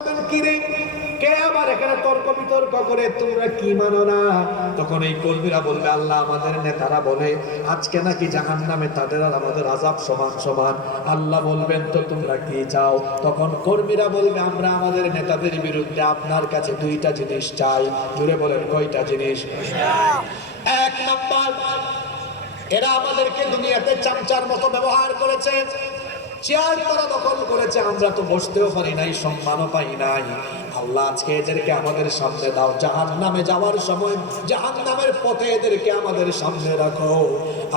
কিরে কে আবার এখানে তর্ক বিতর্ক করে তোমরা কি মানো না? তখন এই কর্মীরা বলবে, আল্লাহ আমাদের নেতারা বলে আজকে নাকি জাহান্নামে তাদের আর আমাদের আযাব সমান সমান। আল্লাহ বলবেন তো তোমরা কি চাও? তখন কর্মীরা বলবে, আমরা আমাদের নেতাদের বিরুদ্ধে আপনার কাছে দুইটা জিনিস চাই। জুড়ে বলেন, কয়টা জিনিস? এক নাম্বার, এরা আমাদেরকে দুনিয়াতে চামচার মতো ব্যবহার করেছে, চেয়ার তারা দখল করেছে, আমরা তো বসতেও পারি নাই, সম্মানও পাই নাই। আল্লাহ আজকে এদেরকে আমাদের সামনে দাও, জাহান্নামে যাওয়ার সময় জাহান্নামের পথে এদেরকে আমাদের সামনে রাখো।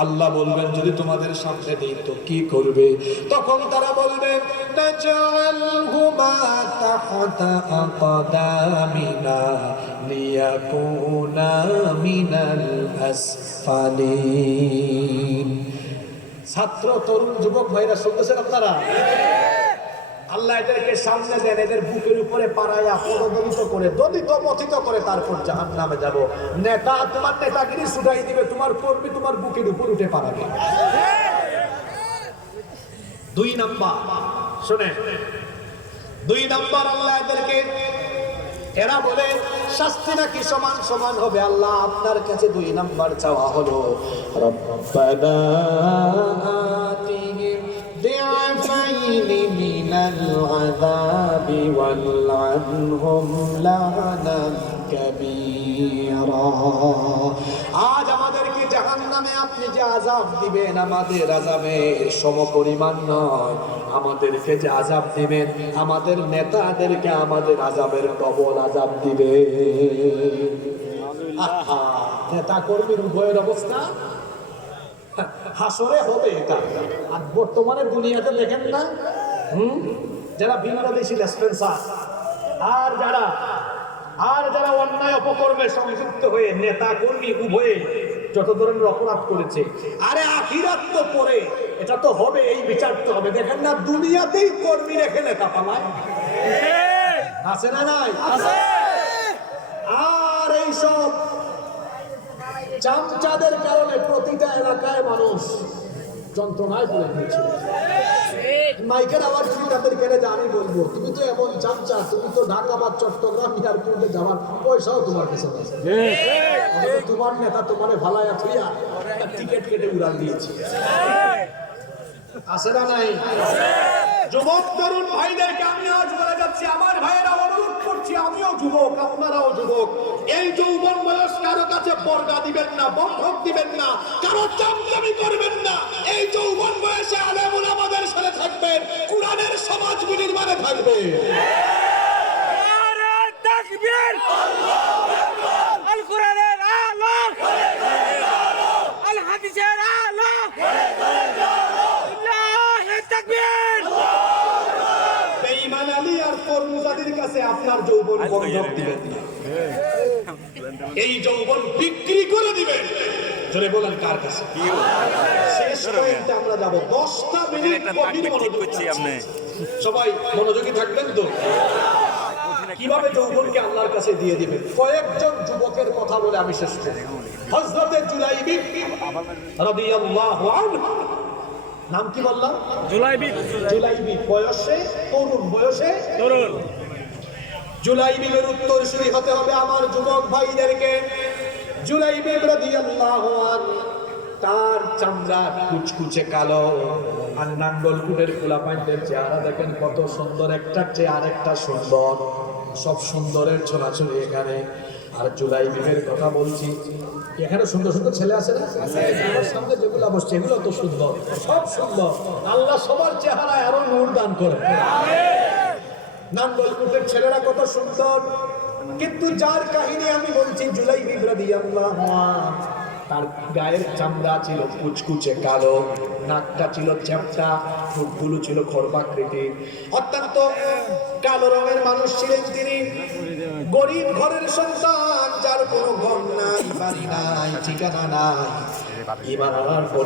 আল্লাহ বলবেন, যদি তোমাদের সামনে দিই তো কি করবে? তখন তারা বলবে, নাজআলহুমা তাহতা আকদামিনা লিয়াকুনা মিনাল আসফালিন। ছাত্র, তরুণ, যুবক ভাইরা শুনতেছেন আপনারা? আল্লাহ এদেরকে সামনে দেন, এদের বুকের উপরে পাড়াইয়া পদদলিত করে, দলিত মথিত করে তারপর জাহান্নামে যাব। নেতা তোমার নেতাগিরি ছুটাই দিবে, তোমার কর্মী তোমার বুকের উপর উঠে পাড়াবে। দুই নাম্বার, শুনে, দুই নাম্বার, আল্লাহ এদেরকে, এরা বলে শাস্তি নাকি সমান সমান হবে। আল্লাহ আপনার কাছে দুই নাম্বার চাওয়া হলো, রব্বানা আতিহিম দিআফাইনি মিনাল আযাবি ওয়ালআনহুম লা'নান কাবীরা। আজ আমাদেরকে জাহান্নামে আপনি যে আযাব দিবেন, আমাদের আযাবের সমপরিমাণ নয়। আমাদেরকে যে আযাব দিবেন, আমাদের নেতাদেরকে আমাদের আযাবের ডবল আযাব দিবে। নেতা কর্মীর উভয়ের অবস্থা হাসরে হবে এটা। আর বর্তমানে দুনিয়াতে দেখেন না, যারা বাংলাদেশি লেসপেন্সার আর যারা অন্যায় অপকর্মে সংযুক্ত হয়ে নেতা কর্মী উভয়ে যত ধরনের অপরাধ করেছে, আরে আখিরাত তো পরে, এটা তো হবে, এই বিচার তো হবে। দেখেন না, দুনিয়াতেই কর্মী রেখে নেতা পালায়, আছে না নাই? আর এইসব চামচাদের কারণে প্রতিটা এলাকায় মানুষ যন্ত্রণায় পড়ে গিয়েছে। মাইকের আওয়াজ যদি তাদের কেড়ে যায়, আমি বলবো, তুমি তো এমন চামচা, তুমি তো ঢাকা বা চট্টগ্রাম এয়ারপোর্টে যাওয়ার পয়সাও তোমার কাছে আছে, তোমার নেতা তোমার ভালায়া থুইয়া টিকিট কেটে উড়াল দিয়েছে, আছে না নাই? যুবক তরুণ ভাইদেরকে আমি আজ বলে যাচ্ছি, আমার ভাইয়েরা অনুরোধ করছি, আমিও যুবক, আপনারাও যুবক, এই যৌবন বয়স কারো কাছে পর্দা দিবেন না, বন্ধক দিবেন না, কারো চামচামি করবেন না। এই যৌবন বয়সে আলেম ওলামাদের সাথে থাকবেন, কোরআনের সমাজ বিনির্মাণে থাকবে। নারে তাকবীর, আল্লাহু আকবার, আল কোরআনের আলো, আল হাদিসের আলো, আল্লাহু তাকবীর। বেঈমান আলী আর কর্মচারীর কাছে আপনার যৌবন বন্ধক দিবেন না, এই যৌবন বিক্রি করে দিবেন। জোরে বলেন, কার কাছে? শেষ পয়েন্টে আমরা যাব, 10টা মিনিট গভীর মনোযোগ চাচ্ছি। সবাই মনোযোগী থাকবেন তো? কিভাবে যৌবনকে আল্লাহর কাছে দিয়ে দিবেন, কয়েকজন যুবকের কথা বলে আমি শেষ করি। হযরতে জুলাইবি রাদিয়াল্লাহু আনহু, নাম কি বললাম? জুলাইবি, বয়সে তরুণ, বয়সে তরুণ। জুলাইবির উত্তরসূরি হতে হবে আমার যুবক ভাইদেরকে। জুলাইবি রাদিয়াল্লাহু আনহু, তার চামড়া কুচকুচে কালো, আর নাঙ্গলকুটের পোলাপাইনদের চেহারা দেখেন কত সুন্দর, একটা চেয়ে আরেকটা সুন্দর, সব সুন্দরের ছোড়াছুড়ি এখানে। আর জুলাইবির কথা বলছি, এখানে সুন্দর সুন্দর ছেলে আছে না? আমার সামনে যেগুলো বসছে এগুলো তো সুন্দর, সব সুন্দর। আল্লাহ সবার চেহারায় আরো নূর দান করে। নাঙ্গলকুটের ছেলেরা কত সুন্দর, কিন্তু যার কাহিনী আমি বলছি, জুলাইবি রাদিয়াল্লাহু আনহু, তার গায়ের চামড়া ছিল কুচকুচে কালো, নাকটা ছিল চ্যাপ্টা, ঠোঁটগুলো ছিল খর্বাকৃতির, অত্যন্ত কালো রঙের মানুষ ছিলেন তিনি। গরিব ঘরের সন্তান, যার কোনো ঘর নাই, বাড়ি নাই, ঠিকানা নাই। ঈমান আনার পর